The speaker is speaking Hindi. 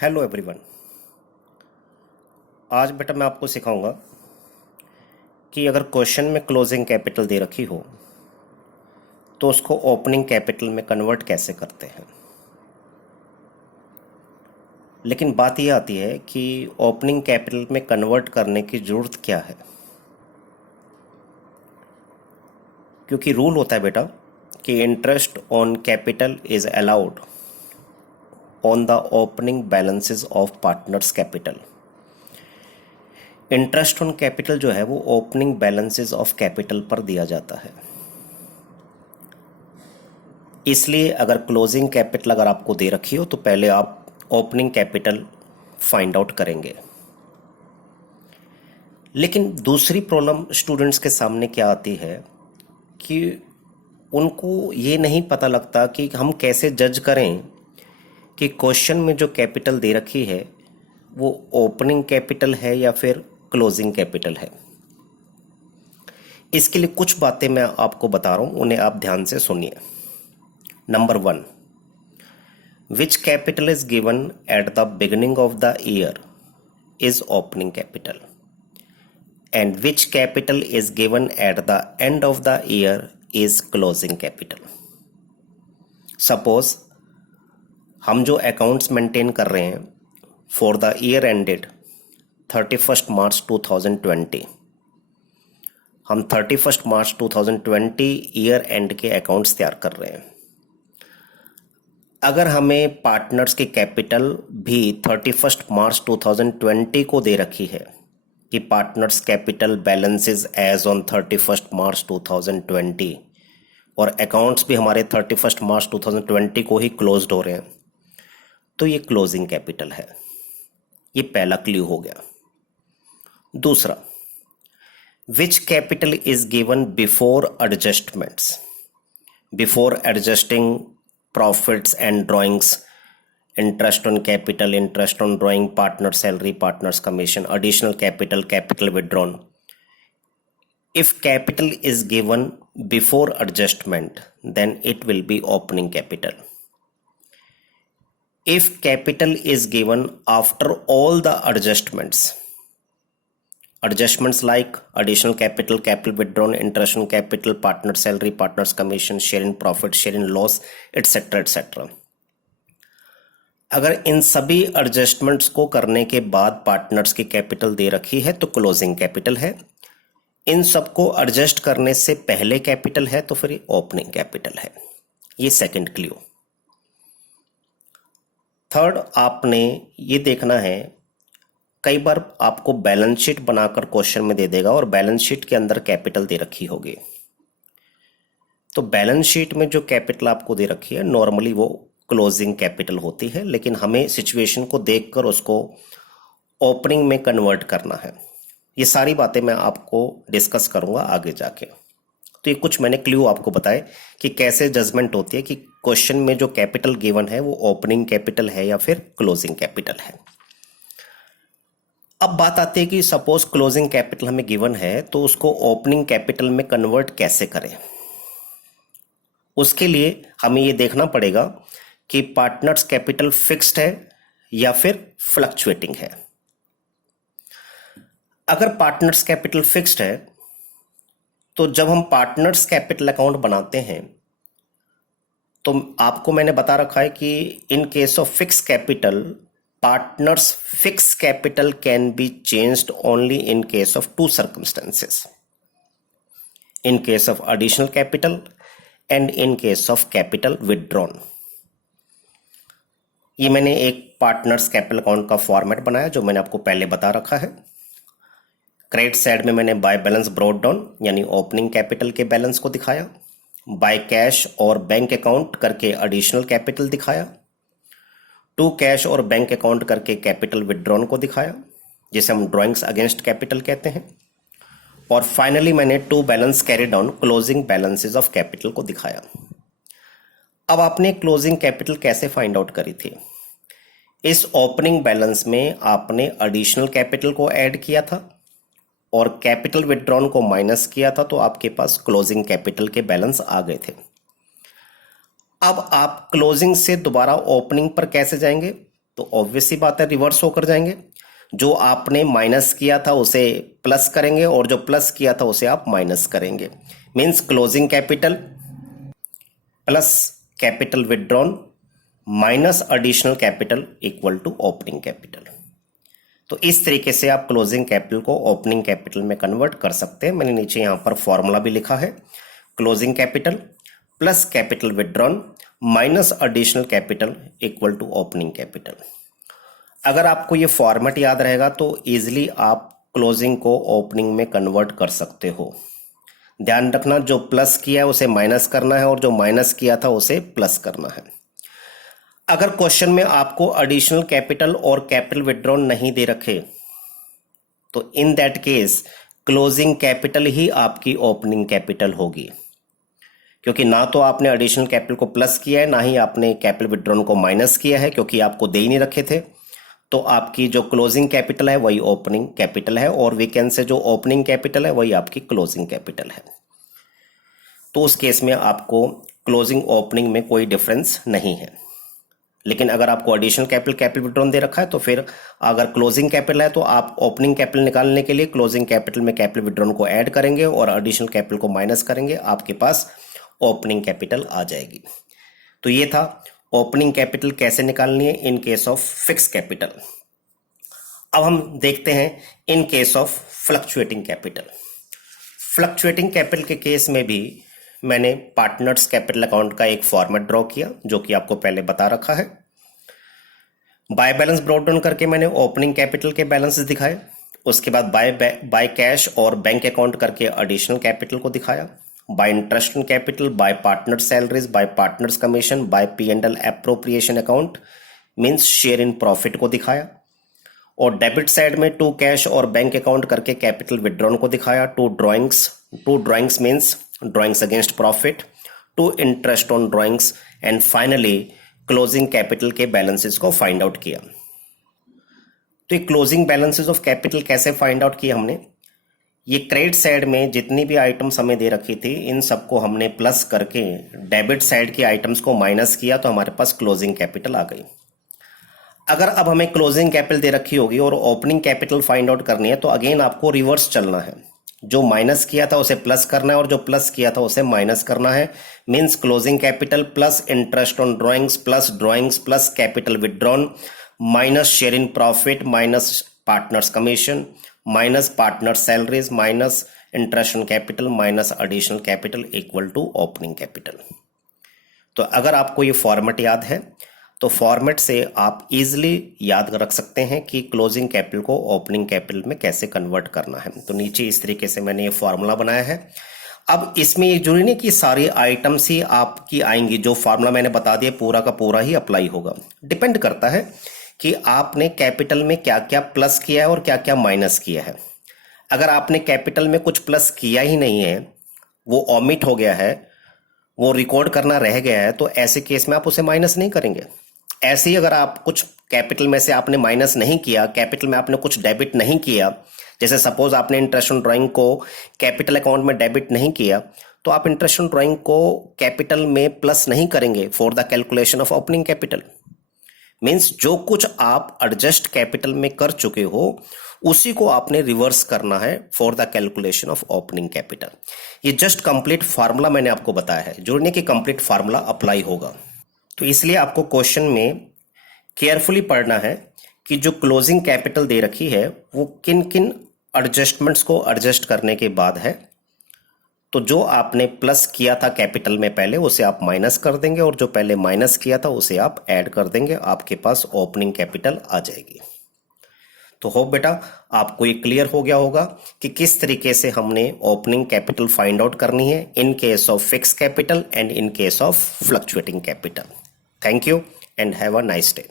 Hello everyone. आज बेटा मैं आपको सिखाऊंगा कि अगर क्वेश्चन में क्लोजिंग कैपिटल दे रखी हो तो उसको ओपनिंग कैपिटल में कन्वर्ट कैसे करते हैं। लेकिन बात यह आती है कि ओपनिंग कैपिटल में कन्वर्ट करने की ज़रूरत क्या है, क्योंकि रूल होता है बेटा कि interest on capital is allowed on the opening balances of partners capital. Interest on capital जो है वो ओपनिंग बैलेंसेस ऑफ कैपिटल पर दिया जाता है। इसलिए अगर क्लोजिंग कैपिटल अगर आपको दे रखी हो तो पहले आप ओपनिंग कैपिटल फाइंड आउट करेंगे। लेकिन दूसरी प्रॉब्लम स्टूडेंट्स के सामने क्या आती है कि उनको ये नहीं पता लगता कि हम कैसे जज करें कि क्वेश्चन में जो कैपिटल दे रखी है वो ओपनिंग कैपिटल है या फिर क्लोजिंग कैपिटल है। इसके लिए कुछ बातें मैं आपको बता रहा हूं, उन्हें आप ध्यान से सुनिए। Number 1, which capital is given at the beginning of the year is opening capital and which capital is given at the end of the year is closing capital. Suppose हम जो अकाउंट्स मेंटेन कर रहे हैं for the year ended 31 March 2020, हम 31 मार्च 2020 ईयर एंड के अकाउंट्स तैयार कर रहे हैं। अगर हमें पार्टनर्स की कैपिटल भी 31 मार्च 2020 को दे रखी है कि partners capital balances as on 31 March 2020 और अकाउंट्स भी हमारे 31 मार्च 2020 को ही क्लोज्ड हो रहे हैं, तो ये क्लोजिंग कैपिटल है। ये पहला क्लू हो गया। दूसरा, which capital is given before adjustments, before adjusting profits and drawings, interest on capital, interest on drawing, partner salary, partners commission, additional capital, capital withdrawn. If capital is given before adjustment then it will be opening capital. If capital is given after all the adjustments like additional capital, capital withdrawn, interest on capital, partner salary, partners commission, share in profit, share in loss, etc etc, अगर इन सभी एडजस्टमेंट्स को करने के बाद पार्टनर्स की कैपिटल दे रखी है तो क्लोजिंग कैपिटल है। इन सबको एडजस्ट करने से पहले कैपिटल है तो फिर ओपनिंग कैपिटल है। ये सेकंड क्लू। थर्ड, आपने ये देखना है, कई बार आपको बैलेंस शीट बनाकर क्वेश्चन में दे देगा और बैलेंस शीट के अंदर कैपिटल दे रखी होगी, तो बैलेंस शीट में जो कैपिटल आपको दे रखी है नॉर्मली वो क्लोजिंग कैपिटल होती है, लेकिन हमें सिचुएशन को देखकर उसको ओपनिंग में कन्वर्ट करना है। ये सारी बातें मैं आपको डिस्कस करूंगा आगे जाके। तो ये कुछ मैंने क्लू आपको बताए कि कैसे जजमेंट होती है कि क्वेश्चन में जो कैपिटल गिवन है वो ओपनिंग कैपिटल है या फिर क्लोजिंग कैपिटल है। अब बात आती है कि सपोज क्लोजिंग कैपिटल हमें गिवन है तो उसको ओपनिंग कैपिटल में कन्वर्ट कैसे करें। उसके लिए हमें ये देखना पड़ेगा कि पार्टनर्स कैपिटल फिक्स्ड है या फिर फ्लक्चुएटिंग है। अगर पार्टनर्स कैपिटल फिक्स्ड है तो जब हम पार्टनर्स कैपिटल अकाउंट बनाते हैं तो आपको मैंने बता रखा है कि in case of fix capital partners fix capital can be changed only in case of two circumstances, in case of additional capital and in case of capital withdrawn. ये मैंने एक पार्टनर्स कैपिटल अकाउंट का फॉर्मेट बनाया जो मैंने आपको पहले बता रखा है। क्रेडिट साइड में मैंने बाय बैलेंस ब्रॉट डाउन यानी ओपनिंग कैपिटल के बैलेंस को दिखाया, बाय कैश और बैंक अकाउंट करके एडिशनल कैपिटल दिखाया, टू कैश और बैंक अकाउंट करके कैपिटल विदड्रॉन को दिखाया जिसे हम ड्राइंग्स अगेंस्ट कैपिटल कहते हैं, और फाइनली मैंने to balance carry down closing balances of capital को दिखाया। अब आपने क्लोजिंग कैपिटल कैसे फाइंड आउट करी थी? इस ओपनिंग बैलेंस में आपने एडिशनल कैपिटल को ऐड किया था और कैपिटल विदड्रॉन को माइनस किया था, तो आपके पास क्लोजिंग कैपिटल के बैलेंस आ गए थे। अब आप क्लोजिंग से दोबारा ओपनिंग पर कैसे जाएंगे? तो ऑब्वियस सी बात है रिवर्स होकर जाएंगे। जो आपने माइनस किया था उसे प्लस करेंगे और जो प्लस किया था उसे आप माइनस करेंगे। Means closing capital plus capital withdrawn minus additional capital equal to opening capital. तो इस तरीके से आप क्लोजिंग कैपिटल को ओपनिंग कैपिटल में कन्वर्ट कर सकते हैं। मैंने नीचे यहां पर फॉर्मूला भी लिखा है, closing capital plus capital withdrawn minus additional capital equal to opening capital. अगर आपको ये फॉर्मेट याद रहेगा तो इजीली आप क्लोजिंग को ओपनिंग में कन्वर्ट कर सकते हो। ध्यान रखना, जो प्लस किया है उसे माइनस करना है और जो माइनस किया था उसे प्लस करना है। अगर क्वेश्चन में आपको एडिशनल कैपिटल और कैपिटल विथड्रॉन नहीं दे रखे तो in that case closing capital ही आपकी ओपनिंग कैपिटल होगी, क्योंकि ना तो आपने एडिशनल कैपिटल को प्लस किया है ना ही आपने कैपिटल विथड्रॉन को माइनस किया है, क्योंकि आपको दे ही नहीं रखे थे। तो आपकी जो क्लोजिंग कैपिटल है वही ओपनिंग कैपिटल है और वीकेंड से जो ओपनिंग कैपिटल है वही आपकी क्लोजिंग कैपिटल है। तो उस केस में आपको क्लोजिंग ओपनिंग में कोई डिफरेंस नहीं है। लेकिन अगर आपको एडिशनल कैपिटल विथड्रॉन दे रखा है तो फिर अगर क्लोजिंग कैपिटल है तो आप ओपनिंग कैपिटल निकालने के लिए क्लोजिंग कैपिटल में कैपिटल विथड्रॉन को ऐड करेंगे और एडिशनल कैपिटल को माइनस करेंगे, आपके पास ओपनिंग कैपिटल आ जाएगी। तो ये था ओपनिंग कैपिटल कैसे निकालनी है इन केस ऑफ फिक्स कैपिटल। अब हम देखते हैं इन case of fluctuating capital. Fluctuating capital के केस में भी मैंने पार्टनर्स कैपिटल अकाउंट का एक फॉर्मेट ड्रॉ किया जो कि आपको पहले बता रखा है। बाय बैलेंस ब्रॉट डाउन करके मैंने ओपनिंग कैपिटल के बैलेंसेस दिखाए, उसके बाद बाय कैश और बैंक अकाउंट करके एडिशनल कैपिटल को दिखाया, by interest on capital, by partner salaries, by partners commission, by P&L appropriation account means share in profit को दिखाया, और डेबिट साइड में टू कैश और बैंक अकाउंट करके कैपिटल विथड्रॉन को दिखाया, to drawings means drawings against profit, to interest on drawings, and finally closing capital के बैलेंसेस को फाइंड आउट किया। तो ये क्लोजिंग बैलेंसेस ऑफ कैपिटल कैसे फाइंड आउट किया हमने, ये क्रेडिट साइड में जितनी भी आइटम्स हमें दे रखी थी इन सबको हमने प्लस करके डेबिट साइड की आइटम्स को माइनस किया तो हमारे पास क्लोजिंग कैपिटल आ गई। अगर अब हमें क्लोजिंग कैपिटल दे रखी होगी और ओपनिंग कैपिटल फाइंड आउट करनी है तो अगेन आपको रिवर्स चलना है, जो माइनस किया था उसे प्लस करना है और जो प्लस किया था उसे माइनस करना है। Means closing capital plus interest on drawings plus capital withdrawn minus share in profit minus partners commission minus partner salaries minus interest on capital minus additional capital equal to opening capital. तो अगर आपको ये फॉर्मेट याद है तो फॉर्मेट से आप इजीली याद रख सकते हैं कि क्लोजिंग कैपिटल को ओपनिंग कैपिटल में कैसे कन्वर्ट करना है। तो नीचे इस तरीके से मैंने ये फॉर्मूला बनाया है। अब इसमें ये जरूरी नहीं कि सारी आइटम्स ही आपकी आएंगी, जो फॉर्मूला मैंने बता दिया पूरा का पूरा ही अप्लाई होगा। डिपेंड करता है कि आपने कैपिटल में क्या क्या प्लस किया है और क्या क्या माइनस किया है। अगर आपने कैपिटल में कुछ प्लस किया ही नहीं है, वो ओमिट हो गया है, वो रिकॉर्ड करना रह गया है, तो ऐसे केस में आप उसे माइनस नहीं करेंगे। ऐसे ही अगर आप कुछ कैपिटल में से आपने माइनस नहीं किया, कैपिटल में आपने कुछ डेबिट नहीं किया, जैसे सपोज आपने इंटरेस्ट ऑन ड्राइंग को कैपिटल अकाउंट में डेबिट नहीं किया, तो आप इंटरेस्ट ऑन ड्राइंग को कैपिटल में प्लस नहीं करेंगे for the calculation of opening capital. Means जो कुछ आप एडजस्ट कैपिटल में कर चुके हो उसी को आपने रिवर्स करना है for the calculation of opening capital. ये जस्ट कंप्लीट फार्मूला मैंने आपको बताया है, जोड़ने की कंप्लीट फार्मूला अप्लाई होगा। तो इसलिए आपको क्वेश्चन में केयरफुली पढ़ना है कि जो क्लोजिंग कैपिटल दे रखी है वो किन किन एडजस्टमेंट्स को एडजस्ट करने के बाद है। तो जो आपने प्लस किया था कैपिटल में पहले उसे आप माइनस कर देंगे और जो पहले माइनस किया था उसे आप ऐड कर देंगे, आपके पास ओपनिंग कैपिटल आ जाएगी। तो होप बेटा आपको ये क्लियर हो गया होगा कि किस तरीके से हमने ओपनिंग कैपिटल फाइंड आउट करनी है इन case of fix capital and in case of fluctuating capital. Thank you and have a nice day.